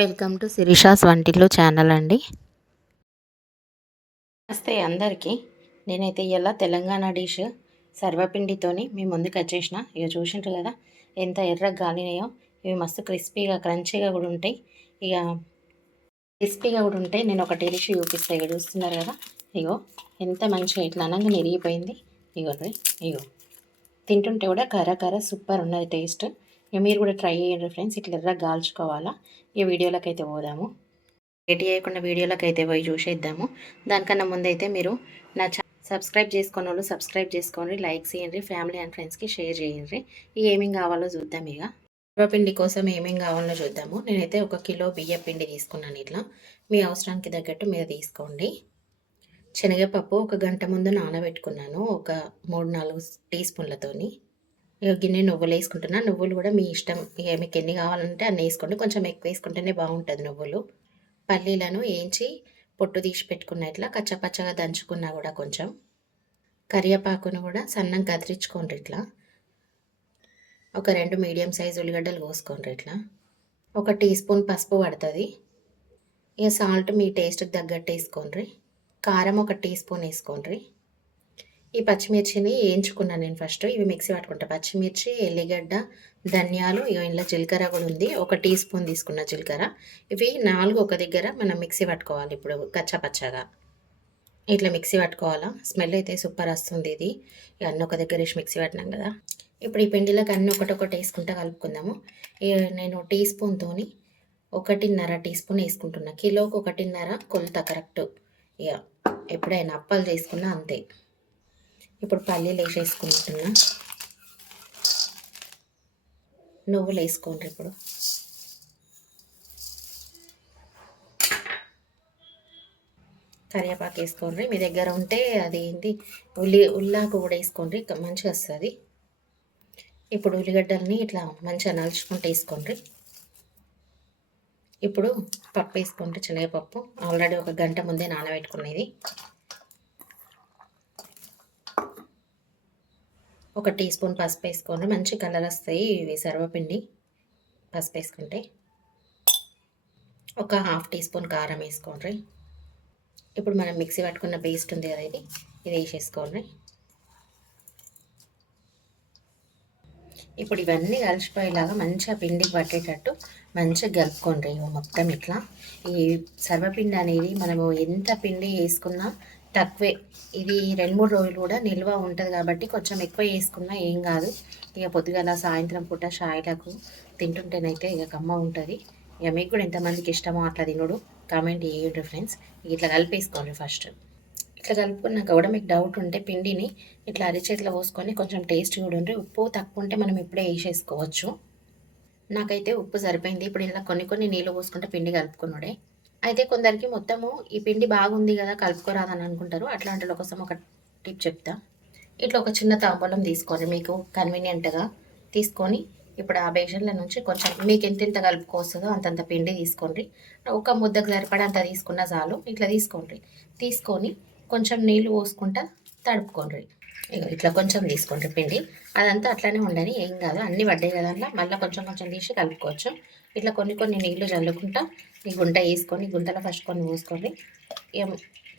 Welcome to Sirisha's వంటిల్లు channel అండి. నమస్తే అందరికీ. నేనైతే ఇలా తెలంగాణ డిష్ సర్వపిండితోని మీ ముందుకు వచ్చేసిన. ఇక చూసింటారు కదా ఎంత ఎర్రగా గాలినాయో. ఇవి మస్తు క్రిస్పీగా క్రంచీగా కూడా ఉంటాయి. ఇక క్రిస్పీగా కూడా ఉంటాయి. నేను ఒకటి డిష్ చూపిస్తాను. ఇక చూస్తున్నారు కదా, ఇగో ఎంత మంచిగా ఇట్లా అనంగా నెరిగిపోయింది. ఇగోండి, ఇగో తింటుంటే కూడా కర్ర సూపర్ ఉన్నది టేస్ట్. ఇక మీరు కూడా ట్రై చేయండి ఫ్రెండ్స్. ఇట్లా ఎర్రగా గాల్చుకోవాలా. ఈ వీడియోలోకి అయితే పోదాము. రెడీ చేయకుండా వీడియోలోకి అయితే పోయి చూసేద్దాము. దానికన్నా ముందైతే మీరు నా సబ్స్క్రైబ్ చేసుకున్న వాళ్ళు సబ్స్క్రైబ్ చేసుకోండి, లైక్ చేయండి, ఫ్యామిలీ అండ్ ఫ్రెండ్స్కి షేర్ చేయండి. ఏమేమి కావాలో చూద్దాం. ఇక పిండి కోసం ఏమేమి కావాలో చూద్దాము. నేనైతే 1 కిలో బియ్య పిండి తీసుకున్నాను. ఇట్లా మీ అవసరానికి తగ్గట్టు మీరు తీసుకోండి. శనగపప్పు 1 గంట ముందు నానబెట్టుకున్నాను, ఒక 3-4 టీ స్పూన్లతోని. ఇక గిన్నె నువ్వులు వేసుకుంటున్నా. నువ్వులు కూడా మీ ఇష్టం, ఇక మీకు ఎన్ని కావాలంటే అన్ని వేసుకోండి. కొంచెం ఎక్కువ వేసుకుంటేనే బాగుంటుంది నువ్వులు. పల్లీలను వేయించి పొట్టు తీసి పెట్టుకున్న ఇట్లా కచ్చపచ్చగా దంచుకున్నా కూడా కొంచెం. కరివేపాకును కూడా సన్నంగా కదిరించుకోండి. ఇట్లా ఒక 2 మీడియం సైజు ఉల్లిగడ్డలు కోసుకోండి. ఇట్లా 1 టీ స్పూన్ పసుపు పడుతుంది. ఇక సాల్ట్ మీ టేస్ట్కి తగ్గట్టు వేసుకోండి. కారం 1 టీ స్పూన్ వేసుకోండి. ఈ పచ్చిమిర్చిని వేయించుకున్నాను నేను ఫస్ట్. ఇవి మిక్సీ పట్టుకుంటా. పచ్చిమిర్చి, ఎల్లిగడ్డ, ధనియాలు, ఇంట్లో జీలకర్ర కూడా ఉంది. 1 టీ స్పూన్ తీసుకున్న జీలకర్ర. ఇవి 4 ఒక దగ్గర మనం మిక్సీ పట్టుకోవాలి. ఇప్పుడు కచ్చపచ్చగా ఇట్లా మిక్సీ పట్టుకోవాలా. స్మెల్ అయితే సూపర్ వస్తుంది. ఇది అన్నీ ఒక దగ్గర వేసి మిక్సీ పట్టినాం కదా. ఇప్పుడు ఈ పిండిలోకి అన్నీ ఒకటొకటి వేసుకుంటా కలుపుకుందాము. నేను టీ స్పూన్తోని 1.5 టీ స్పూన్ వేసుకుంటున్నా. కిలోకి 1.5 కొలత కరెక్ట్. ఇక ఎప్పుడైనా అప్పాలు చేసుకున్నా అంతే. ఇప్పుడు పల్లీలు వేసేసుకుంటున్నా. నువ్వులు వేసుకోండి. ఇప్పుడు కరివేపాకు వేసుకోండి. మీ దగ్గర ఉంటే అది ఏంటి ఉల్లాకు కూడా వేసుకోండి, మంచిగా వస్తుంది. ఇప్పుడు ఉల్లిగడ్డల్ని ఇట్లా మంచిగా నలుచుకుంటూ వేసుకోండి. ఇప్పుడు పప్పు వేసుకోండి. శనగపప్పు ఆల్రెడీ 1 గంట ముందే నానబెట్టుకునేది. 1 టీ స్పూన్ పసుపు వేసుకోండి. మంచి కలర్ వస్తాయి ఇవి సర్వపిండి పసుపు వేసుకుంటే. 1 హాఫ్ టీ స్పూన్ కారం వేసుకోండి. ఇప్పుడు మనం మిక్సీ పట్టుకున్న పేస్ట్ ఉంది కదా, ఇది వేసేసుకోండి. ఇప్పుడు ఇవన్నీ కలిసిపోయేలాగా మంచిగా పిండికి పట్టేటట్టు మంచిగా కలుపుకోండి. మొత్తం ఇట్లా ఈ సర్వపిండి అనేది మనము ఎంత పిండి వేసుకున్నా తక్కువే. ఇది 2-3 రోజులు కూడా నిల్వ ఉంటుంది కాబట్టి కొంచెం ఎక్కువ వేసుకున్నా ఏం కాదు. ఇక పొద్దుగాల సాయంత్రం పూట షాయిలకు తింటుంటేనైతే ఇక కమ్మ ఉంటుంది. ఇక మీకు కూడా ఎంతమందికి ఇష్టమో అట్లా తినడు కామెంట్ చేయండి ఫ్రెండ్స్. ఇట్లా కలిపేసుకోండి ఫస్ట్. ఇట్లా కలుపుకున్నాక కూడా మీకు డౌట్ ఉంటే పిండిని ఇట్లా అరిచేతిలో పోసుకొని కొంచెం టేస్ట్ చూడండి. ఉప్పు తక్కువ ఉంటే మనం ఇప్పుడే వేసేసుకోవచ్చు. నాకైతే ఉప్పు సరిపోయింది. ఇప్పుడు ఇలా కొన్ని నీళ్ళు పోసుకుంటే పిండి కలుపుకున్నాడే. అయితే కొందరికి మొత్తము ఈ పిండి బాగుంది కదా కలుపుకోరాదని అనుకుంటారు. అట్లాంటి కోసం ఒక టిప్ చెప్తా. ఇట్లా ఒక చిన్న తాంబూలం తీసుకొని మీకు కన్వీనియంట్గా తీసుకొని ఇప్పుడు ఆ బేషన్ల నుంచి కొంచెం మీకు ఎంతెంత కలుపుకొస్తుందో అంతంత పిండి తీసుకోండి. ఒక ముద్దకు సరిపడా తీసుకున్న చాలు. ఇట్లా తీసుకొని కొంచెం నీళ్ళు పోసుకుంటా తడుపుకోండి. ఇట్లా కొంచెం తీసుకోండి పిండి. అదంతా అట్లానే ఉండని, ఏం కాదు. అన్నీ పడ్డాయి కదా అట్లా మళ్ళీ కొంచెం తీసి కలుపుకోవచ్చు. ఇట్లా కొన్ని నీళ్ళు చల్లుకుంటా ఈ గుంట వేసుకొని గుంటలో ఫస్ట్ కొన్ని పోసుకోండి.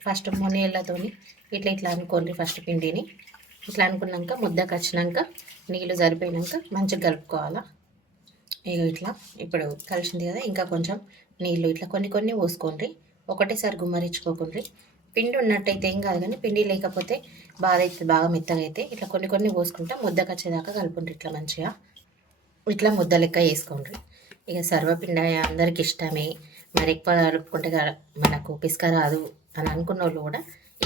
ఫస్ట్ నీళ్ళతోని ఇట్లా అనుకోండి. ఫస్ట్ పిండిని ఇట్లా అనుకున్నాక ముద్దకు వచ్చినాక నీళ్ళు సరిపోయినాక మంచిగా కలుపుకోవాలా. ఇట్లా ఇప్పుడు కలిసింది కదా, ఇంకా కొంచెం నీళ్ళు ఇట్లా కొన్ని పోసుకోండి. ఒకటేసారి గుమ్మరించుకోకండి. పిండి ఉన్నట్టయితే ఏం కాదు, కానీ పిండి లేకపోతే బాగా అవుతుంది, బాగా మెత్తగా అయితే. ఇట్లా కొన్ని పోసుకుంటా ముద్దకు వచ్చేదాకా కలుపుకుంటారు. ఇట్లా మంచిగా ఇట్లా ముద్ద లెక్క వేసుకోండి. ఇక సర్వపిండి అందరికి ఇష్టమే. మరి ఎక్కువ కలుపుకుంటే మనకు పిసుక రాదు అని అనుకున్న వాళ్ళు కూడా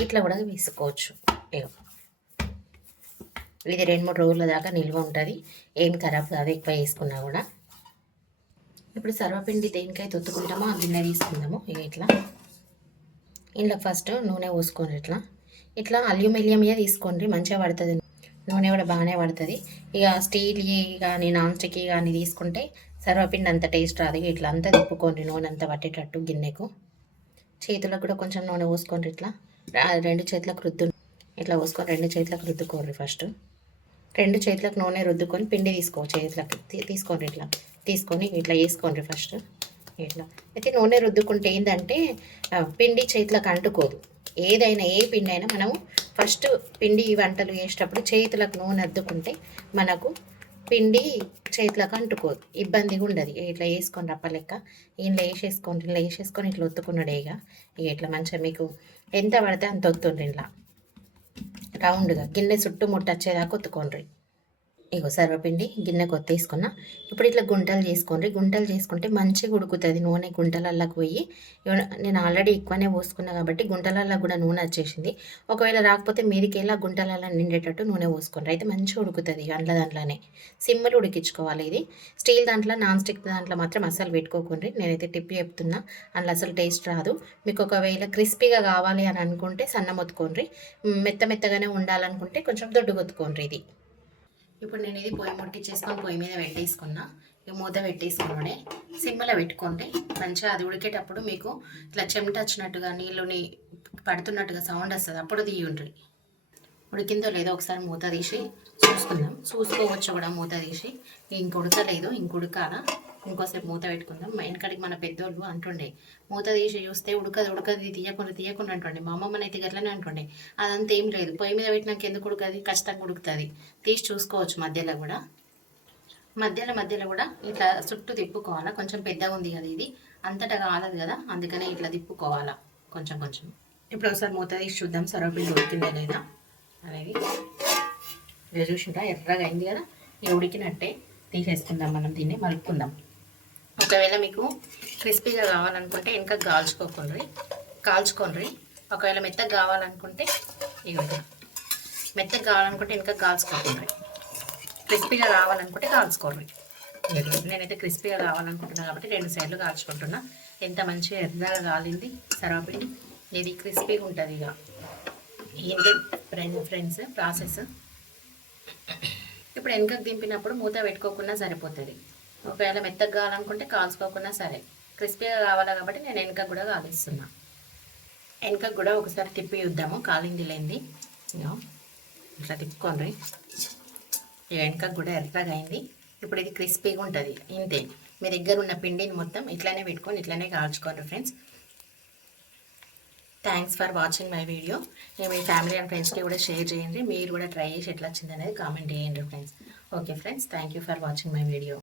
ఇట్లా కూడా వేసుకోవచ్చు. ఇది 2-3 రోజుల దాకా నిల్వ ఉంటుంది, ఏం ఖరాబ్ కాదు ఎక్కువ వేసుకున్నా కూడా. ఇప్పుడు సర్వపిండి దేనికైతే ఒత్తుకుంటామో ఆ గిన్నె తీసుకుందాము. ఇట్లా ఇంట్లో ఫస్ట్ నూనె పోసుకోండి. ఇట్లా అల్యూమినియంయే తీసుకోండి, మంచిగా పడుతుంది నూనె కూడా బాగానే పడుతుంది. ఇక స్టీల్ కానీ నాన్ స్టిక్ కానీ తీసుకుంటే సర్వపిండి అంత టేస్ట్ రాదు. ఇట్లా అంతా తిప్పుకోండి నూనె అంతా పట్టేటట్టు గిన్నెకు. చేతులకు కూడా కొంచెం నూనె పోసుకోండి. ఇట్లా 2 చేతులకు ఇట్లా పోసుకొని 2 చేతులకు రుద్దుకోండి. ఫస్ట్ 2 చేతులకు నూనె రుద్దుకొని పిండి చేతులకు తీసుకోండి. ఇట్లా తీసుకొని ఇట్లా వేసుకోండి ఫస్ట్. ఇట్లా అయితే నూనె రుద్దుకుంటే ఏంటంటే పిండి చేతులకు అంటుకోదు. ఏదైనా ఏ పిండి అయినా మనము ఫస్ట్ పిండి వంటలు చేసేటప్పుడు చేతులకు నూనె అద్దుకుంటే మనకు పిండి చేతులకు అంటుకోదు, ఇబ్బందిగా ఉండదు. ఇట్లా వేసుకొని రప్పలెక్క ఇంట్లో వేసేసుకొని ఇట్లా వేసేసుకొని ఇట్లా ఒత్తుకున్నాడే ఇక ఇట్లా మంచిగా మీకు ఎంత పడితే అంత ఒత్తుండ్రి. ఇలా రౌండ్గా గిన్నె చుట్టుముట్టు వచ్చేదాకా ఒత్తుకోండి. ఇగో సర్వపిండి గిన్నె కొత్తేసుకున్న. ఇప్పుడు ఇట్లా గుంటలు చేసుకోండి. గుంటలు చేసుకుంటే మంచిగా ఉడుకుతుంది. నూనె గుంటలల్లోకి పోయి నేను ఆల్రెడీ ఎక్కువనే పోసుకున్నా కాబట్టి గుంటలల్లో కూడా నూనె వచ్చేసింది. ఒకవేళ రాకపోతే మీదికెళ్ళి ఆ గుంటలల్లో నిండేటట్టు నూనె పోసుకోండి. అయితే మంచిగా ఉడుకుతుంది. దాంట్లోనే సిమ్లో ఉడికించుకోవాలి. ఇది స్టీల్ దాంట్లో, నాన్ స్టిక్ దాంట్లో మాత్రం అస్సలు పెట్టుకోకండి. నేనైతే టిప్ చెప్తున్నా, అందులో అసలు టేస్ట్ రాదు. మీకు ఒకవేళ క్రిస్పీగా కావాలి అని అనుకుంటే సన్నం ఒత్తుకోండి. మెత్తగానే ఉండాలనుకుంటే కొంచెం దొడ్డు కొత్తుకోండి. ఇది ఇప్పుడు నేను ఇది పొయ్యి ముట్టించేసుకొని పొయ్యి మీద పెట్టేసుకున్నా. ఇక మూత పెట్టేసుకున్నాడే సిమ్లో పెట్టుకోండి. మంచిగా అది ఉడికేటప్పుడు మీకు ఇట్లా చెమట వచ్చినట్టుగా నీళ్ళుని పడుతున్నట్టుగా సౌండ్ వస్తుంది, అప్పుడు తీయండి. ఉడికిందో లేదో ఒకసారి మూత తీసి చూసుకుందాం. చూసుకోవచ్చు కూడా మూత తీసి. ఇంకొడకలేదు, ఇంకొడకాల. ఇంకోసేపు మూత పెట్టుకుందాం. వెనకడికి మన పెద్దోళ్ళు అంటుండే మూత తీసి చూస్తే ఉడకది తీయకుండా అంటుండే. మా అమ్మమ్మనైతే గట్లనే అంటుండే. అదంతా ఏం లేదు, పొయ్యి మీద పెట్టినాక ఎందుకు ఉడకది, ఖచ్చితంగా ఉడుకుతుంది. తీసి చూసుకోవచ్చు. మధ్యలో కూడా ఇట్లా చుట్టూ తిప్పుకోవాలా. కొంచెం పెద్దగా ఉంది కదా ఇది, అంతటా కాలదు కదా, అందుకనే ఇట్లా తిప్పుకోవాలా కొంచెం. ఇప్పుడు ఒకసారి మూత తీసి చూద్దాం సర్వపిండి ఉడికిందా లేదా అనేది. ఇక చూసింటా ఎర్రగా అయింది కదా, ఇక ఉడికినట్టే. తీసేసుకుందాం. మనం దీన్ని మలుపుకుందాం. ఒకవేళ మీకు క్రిస్పీగా కావాలనుకుంటే ఇంకా కాల్చుకోండి. ఒకవేళ మెత్తగా కావాలనుకుంటే ఇంకా కాల్చుకోకండి. క్రిస్పీగా కావాలనుకుంటే కాల్చుకోండి. నేనైతే క్రిస్పీగా కావాలనుకుంటున్నాను కాబట్టి 2 సైడ్లు కాల్చుకుంటున్నా. ఎంత మంచిగా ఎర్రగా కాలింది సర్వపిండి. ఇది క్రిస్పీగా ఉంటుంది. ఇక ఏంటి ఫ్రెండ్స్ ప్రాసెస్. ఇప్పుడు వెనకకు దింపినప్పుడు మూత పెట్టుకోకుండా సరిపోతుంది. ఒకవేళ మెత్తగా కావాలనుకుంటే కాల్చుకోకుండా సరే. క్రిస్పీగా కావాలి కాబట్టి నేను వెనకకు కూడా కాలుస్తున్నా. వెనకకు కూడా ఒకసారి తిప్పి చూద్దాము కాలింది లేనిది. ఇట్లా తిప్పుకోండి. ఇక వెనకకు కూడా ఎర్రగా అయింది. ఇప్పుడు ఇది క్రిస్పీగా ఉంటుంది. ఇంతే, మీ దగ్గర ఉన్న పిండిని మొత్తం ఇట్లానే పెట్టుకొని ఇట్లానే కాల్చుకోండి friends. Thanks for watching my video. మీ ఫ్యామిలీ అండ్ ఫ్రెండ్స్కి కూడా షేర్ చేయండి. మీరు కూడా ట్రై చేసి ఎట్లా వచ్చింది అనేది కామెంట్ చేయండి friends. Okay friends, thank you for watching my video.